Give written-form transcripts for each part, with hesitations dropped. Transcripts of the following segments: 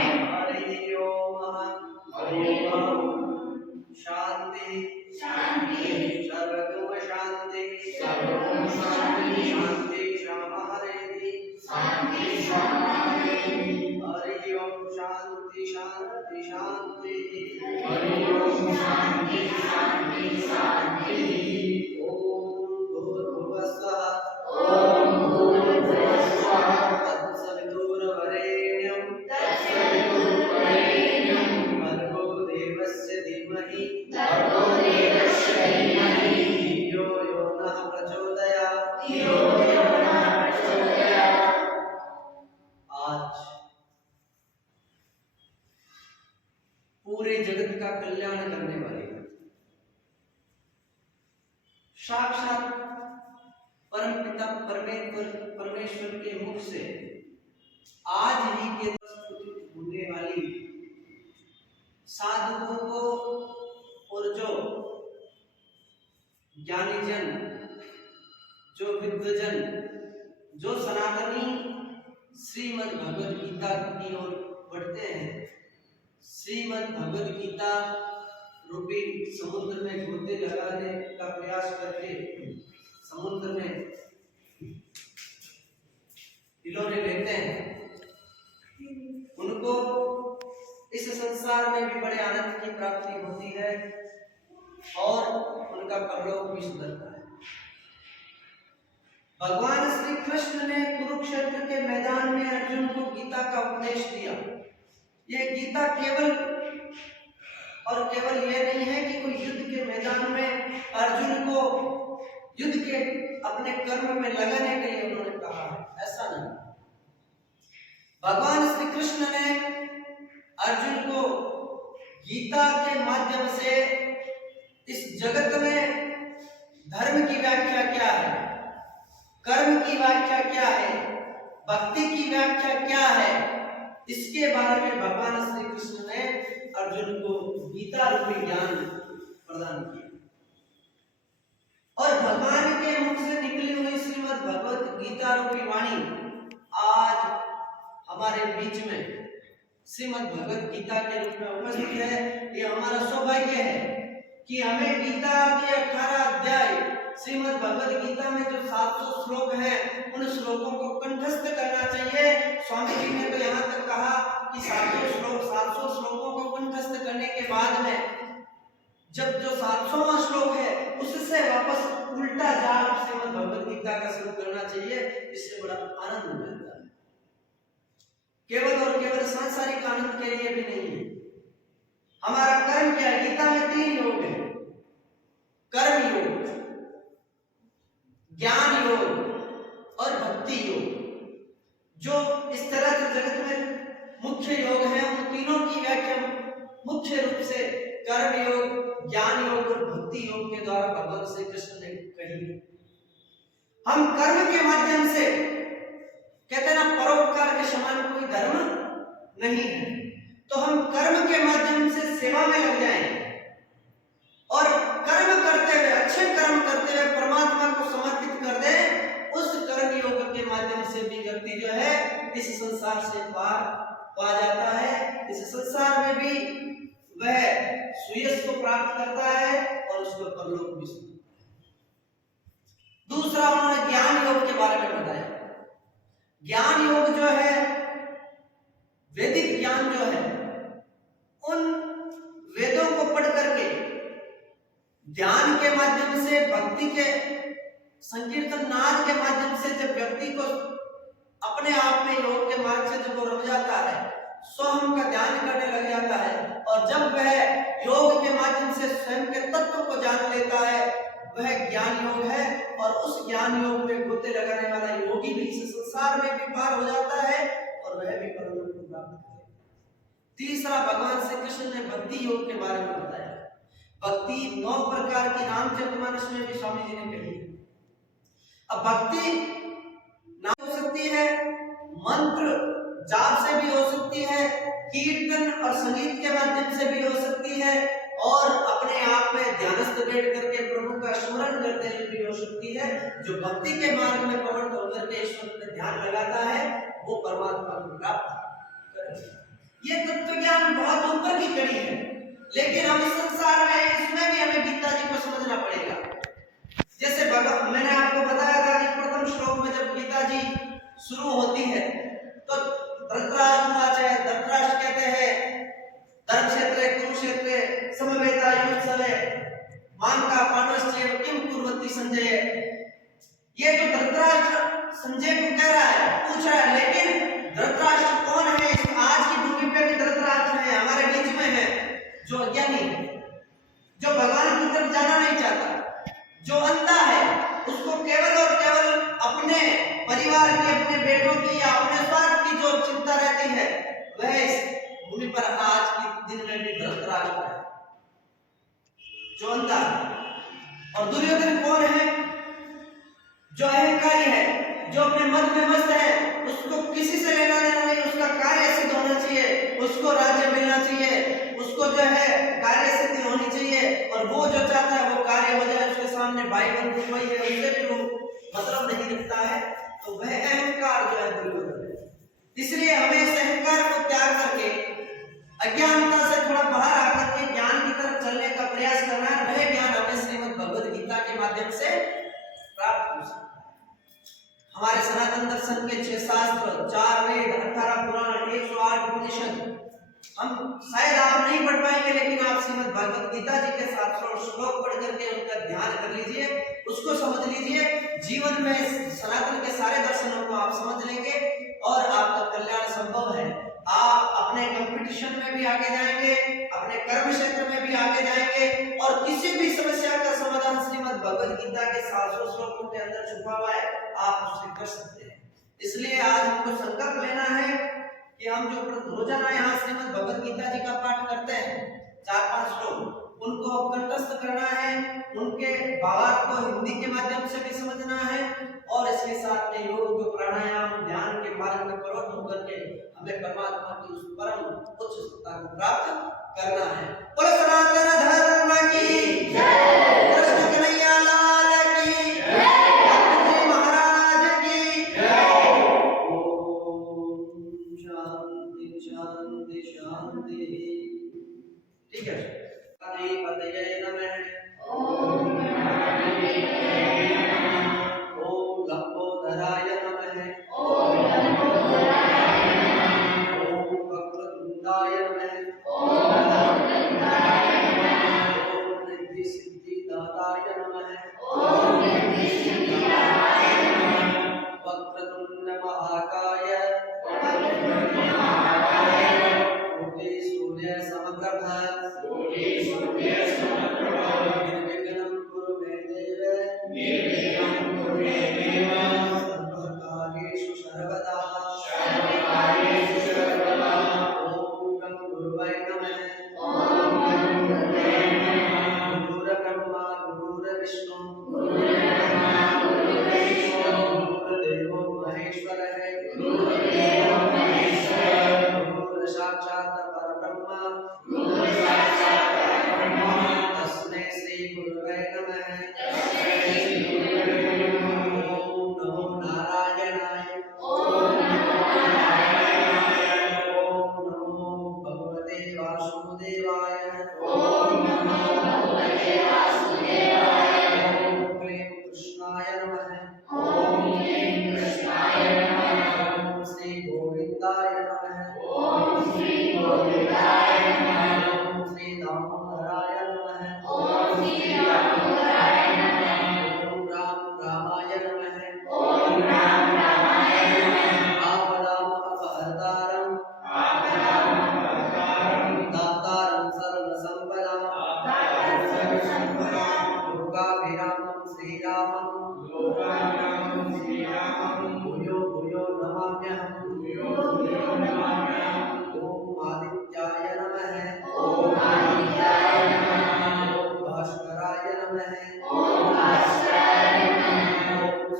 हरि ओम शांति शांति सर्वगुण शांति सर्वगुण शांति शांति श्यामा हरि शांति श्यामा हरि ओम शांति शांति शांति हरि ओम शांति शांति शांति ओम भूर्भुवस्सुः ओम भूर्भुवस्सुः तत्सवितुर्वरेण्यं भर्गो देवस्य धीमहि धियो यो नः प्रचोदयात् आज पूरे जगत का कल्याण करने वाले साक्षात परमपिता परमेश्वर के मुख से आज ही के होने वाली साधुओं को और जो ज्ञानी जन, जो विद्वजन, जो सनातनी श्रीमद् भगवद गीता की ओर बढ़ते हैं, श्रीमद् भगवद गीता रूपी समुद्र में गोते लगाने का प्रयास करके समुद्र में हिलोरे लेते हैं, उनको इस संसार में भी बड़े आनंद की प्राप्ति होती है और उनका परलोक भी सुधरता है। भगवान श्री कृष्ण ने कुरुक्षेत्र के मैदान में अर्जुन को गीता का उपदेश दिया। यह गीता केवल ये नहीं है कि कोई युद्ध के मैदान में अर्जुन को युद्ध के अपने कर्म में लगाने के लिए उन्होंने कहा है, ऐसा नहीं। भगवान श्री कृष्ण ने अर्जुन को गीता के माध्यम से इस जगत में धर्म की व्याख्या क्या है, कर्म की व्याख्या क्या है, भक्ति की व्याख्या क्या है, इसके बारे में भगवान श्री कृष्ण ने अर्जुन को गीता रूपी ज्ञान प्रदान किया। और भगवान के मुख से निकली हुई श्रीमद् भगवत गीता रूपी वाणी आज हमारे बीच में श्रीमद् भगवत गीता के रूप में उपस्थित है। ये हमारा सौभाग्य है कि हमें गीता के 18 अध्याय श्रीमद् भगवत गीता में जो 700 श्लोक हैं, उन श्लोकों को कंठस्थ करना चाहिए। स्वामी जी ने तो यहाँ तक कहा कि 700 श्लोकों को कंठस्थ करने के बाद में जब जो 700वां श्लोक है उससे वापस उल्टा जाप श्रीमद् भगवत गीता का शुरू करना चाहिए। इससे बड़ा आनंद मिलता है, केवल और केवल सांसारिक आनंद के लिए भी नहीं है। हमारा कर्म क्या है? गीता में 3 योग है, कर्म योग, ज्ञान योग और भक्ति योग। जो इस तरह से जगत में मुख्य योग है, उन तीनों की व्याख्या मुख्य रूप से कर्म योग, ज्ञान योग और भक्ति योग के द्वारा भगवान श्री कृष्ण ने कही। हम कर्म के माध्यम से, कहते हैं ना, परोपकार के समान कोई धर्म नहीं है, तो हम कर्म के माध्यम से सेवा में लग जाएं और कर्म करते हुए, अच्छे कर्म करते हुए परमात्मा को समर्पित कर दे। उस कर्म योग के माध्यम से भी व्यक्ति जो है इस संसार से पार पा जाता है। इस संसार में भी वह सुयश को प्राप्त करता है और उसको परलोक भी सुनता है। दूसरा उन्होंने ज्ञान योग के बारे में बताया। ज्ञान योग जो है, वैदिक ज्ञान जो है, उन वेदों को पढ़ करके ध्यान के माध्यम से, भक्ति के संकीर्तन नाद के माध्यम से जब व्यक्ति को अपने आप में योग के मार्ग से जब वो रम जाता है, स्वयं का ध्यान करने लग जाता है और जब वह योग के माध्यम से स्वयं के तत्व को जान लेता है, वह ज्ञान योग है। और उस ज्ञान योग में गोते लगाने वाला योगी भी इस संसार में भी पार हो जाता है और वह भी परलोक को प्राप्त करेगा। तीसरा, भगवान श्री कृष्ण ने भक्ति योग के बारे में बताया। भक्ति 9 प्रकार की रामचरितमानस में भी स्वामी जी ने कही है। अब भक्ति ना हो सकती है, मंत्र जाप से भी हो सकती है, कीर्तन और संगीत के माध्यम से भी हो सकती है और अपने आप में ध्यानस्थ बैठ करके प्रभु का स्मरण करते हुए भी हो सकती है। जो भक्ति के मार्ग में प्रवृत्त होकर के ईश्वर पे ध्यान लगाता है वो परमात्मा को प्राप्त करेगा। ये तत्व ज्ञान बहुत ऊपर की कड़ी है, लेकिन हम इस संसार में इसमें भी हमें गीता जी को समझना पड़ेगा। जैसे मैंने आपको बताया था कि प्रथम श्लोक में जब गीता जी शुरू होती है तो धृतराष्ट्र कहते हैं धर्मक्षेत्रे कुरुक्षेत्रे समवेता युत्सवे मान का पांडवस्य किम कुर्वति संजय। ये तो धृतराष्ट्र संजय को कह रहा है, पूछ रहा है, लेकिन धृतराष्ट्र कौन है? आज की भूमि पे भी धृतराष्ट्र है, हमारे बीच में है, जो अज्ञानी, जो भगवान की तरफ जाना नहीं चाहता, जो अंधा है, उसको केवल और केवल अपने परिवार की, अपने बेटों की या अपने स्वार्थ की जो चिंता रहती है, वह इस भूमि पर आज के दिन में भी धृतराष्ट्र है, जो अंधा है। और दुर्योधन कौन है? जो अहंकारी है, जो अपने मत में मस्त है, उसको किसी से लेना देना नहीं, उसका कार्य सिद्ध होना चाहिए, उसको राज्य मिलना चाहिए, उसको जो है कार्य सिद्धि होनी चाहिए, और वो जो चाहता है वो कार्य हो जाए, उसके सामने भाई बंधु कोई है उससे भी वो मतलब नहीं रखता है, तो वह अहंकार जो है दुर्योधन है। इसलिए हमें इस अहंकार को त्याग करके अज्ञानता से थोड़ा बाहर आकर के ज्ञान की तरफ चलने का प्रयास करना है। वह ज्ञान हमें श्रीमद् भगवद गीता के माध्यम से प्राप्त हो सकता है। हमारे सनातन दर्शन के 6 शास्त्र, 4 वेद, 18 पुराण, 108 उपनिषद, हम शायद आप नहीं पढ़ पाएंगे, लेकिन आप श्रीमद् भगवद गीता जी के 700 श्लोक पढ़ करके उनका ध्यान कर लीजिए, उसको समझ लीजिए, जीवन में सनातन के सारे दर्शनों को आप समझ लेंगे और आपका कल्याण संभव है। आप अपने कंपटीशन में भी आगे जाएंगे, अपने कर्म क्षेत्र में भी आगे जाएंगे, और किसी भी समस्या का समाधान श्रीमद् भगवद गीता के 700 श्लोकों के अंदर छुपा हुआ है, आप उससे कर सकते हैं। इसलिए आज हमको संकल्प लेना है कि हम जो रोजाना यहाँ श्रीमद् भगवद गीता जी का पाठ करते हैं, 4-5 श्लोक, उनको कंठस्थ करना है, उनके भावार्थ को हिंदी के माध्यम से भी समझना है, और इसके साथ में योग, प्राणायाम, ध्यान के मार्ग में प्रवृत्त होकर के हमें परमात्मा की उस परम उच्च सत्ता को प्राप्त करना है। बोलो सनातन धर्म की जय, कृष्ण कन्हैया लाल की जय, महाराज की जय। ओम शांति शांति शांति। ठीक है, पतये नमः। ओम लंबोदराय नमः। ओम वक्रतुंडाय नमः। ओम रिद्धि सिद्धि दाताय नमः। वक्रतुंड महाकाय कोटि सूर्य समप्रभ निर्विघ्नं कुरु मे देव सर्वकार्येषु सर्वदा। ओम नमो गुरुवे नमः। गुरुर्ब्रह्मा गुरुर्विष्णु गुरुर्देवो महेश्वरः गुरुर्साक्षात् परब्रह्म तस्मै श्री गुरुवे नमः। ओम नमो नारायणाय। ओम नमो भगवते वासुदेवाय। ओम क्लीं कृष्णाय नमः। ओम श्री गोविंदाय नमः। ओम श्री दामोदराय नमः। ओम राम रामाय नमः। आपदाम अपहर्तारं दातारं सर्वसंपदां लोकाभिरामं श्रीरामं भूयो भूयो नमाम्यहम्। ओम आदित्याय नमः। ओम भास्कराय नमः। ओम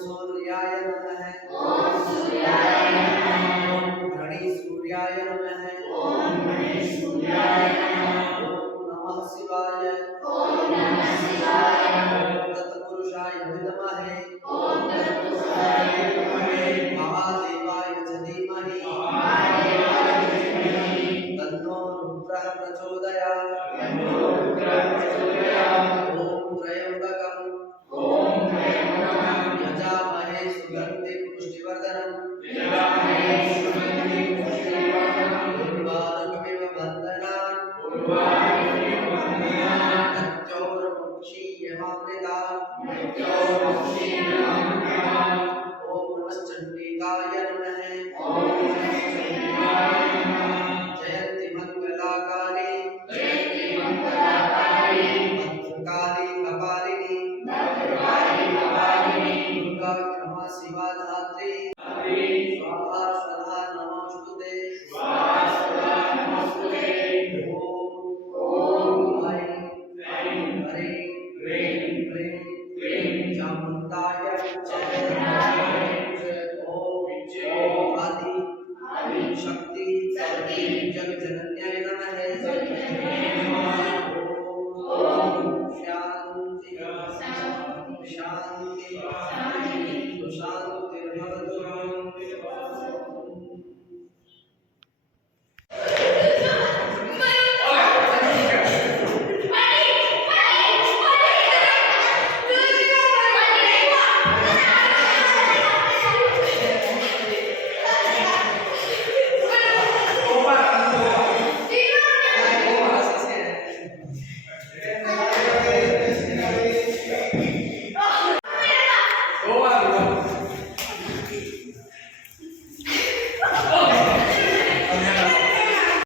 सूर्याय नमः। ओम घृणी सूर्याय नमः। ओम नमः शिवाय। ओम तत्पुरुषाय विद्महे महादेवाय च उर्वारुकमिव बन्धनान् मृत्योर्मुक्षीयमामृता ॐ नमश्चण्डिकाय नमः जयन्ति मङ्गलाकारि भद्रकाली कपालिनी दुर्गा क्षमा शिवा धात्री स्वाहा स्वधा नमोस्तुते ओम ऐं ह्रीं क्लीं चामुण्डाय ओम आदि शक्ति जगजनन्याय नमः